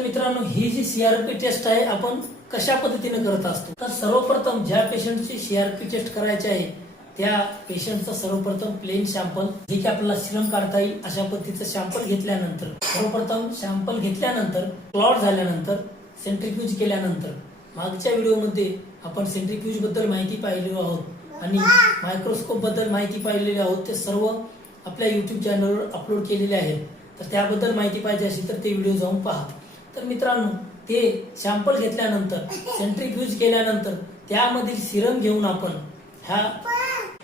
तर मित्रांनो, ही जी CRP taste आहे आपण कशा पद्धतीने करत असतो, तर सर्वप्रथम ज्या पेशंटची सीआरपी टेस्ट करायची आहे त्या पेशंटचा सर्वप्रथम प्लेन सॅम्पल, जे की आपल्याला सिरम काढता येईल अशा पद्धतीचं सॅम्पल घेतल्यानंतर, सर्वप्रथम सॅम्पल घेतल्यानंतर क्लॉट झाल्यानंतर सेंट्रीफ्यूज केल्यानंतर, मागच्या व्हिडिओमध्ये आपण सेंट्रीफ्यूज बद्दल माहिती पाहिली आहोत आणि मायक्रोस्कोप बद्दल माहिती पाहिलेली आहोत, ते सर्व आपल्या युट्यूब चॅनलवर अपलोड केलेले आहेत. तर त्याबद्दल माहिती पाहिजे असेल तर ते व्हिडिओ जाऊन पहा. तर मित्रांनो, ते सॅम्पल घेतल्यानंतर सेंट्रीफ्यूज केल्यानंतर त्यामधील सिरम घेऊन आपण ह्या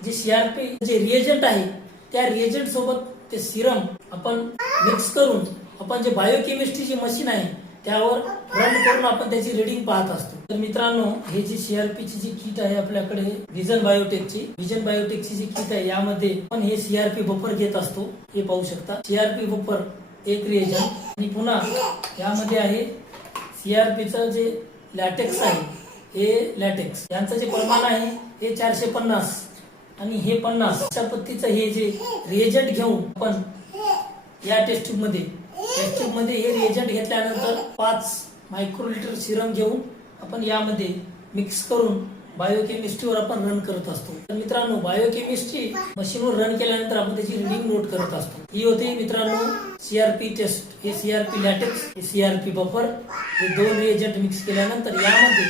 जे सीआरपी जे रिएजंट आहे त्या रिएजंट सोबत ते सिरम आपण मिक्स करून आपण जे बायोकेमिस्ट्रीची मशीन आहे त्यावर रन करून आपण त्याची रीडिंग पाहत असतो. तर मित्रांनो, हे जी सीआरपी ची किट आहे आपल्याकडे विजन बायोटेकची जी किट आहे, यामध्ये आपण हे सीआरपी बफर घेत असतो. हे पाहू शकता, सीआरपी बफर एक रिएजंट आणि पुन्हा यामध्ये आहे सीआरपीचं जे लॅटेक्स आहे, हे लॅटेक्स यांचं जे प्रमाण आहे हे 450 आणि हे 50 अशा पद्धतीचं हे जे रिएजंट घेऊन आपण या टेस्ट ट्यूब मध्ये हे रिएजंट घेतल्यानंतर 5 मायक्रोलिटर सिरम घेऊन आपण यामध्ये मिक्स करून बायोकेमिस्ट्रीवर आपण रन करत असतो. तर मित्रांनो, बायोकेमिस्ट्री मशीनवर रन केल्यानंतर आपण त्याची रीडिंग नोट करत असतो. ही होती मित्रांनो सीआरपी टेस्ट. हे सीआरपी लॅटेक्स, हे सीआरपी बफर, हे दोन रिएजंट मिक्स केल्यानंतर यामध्ये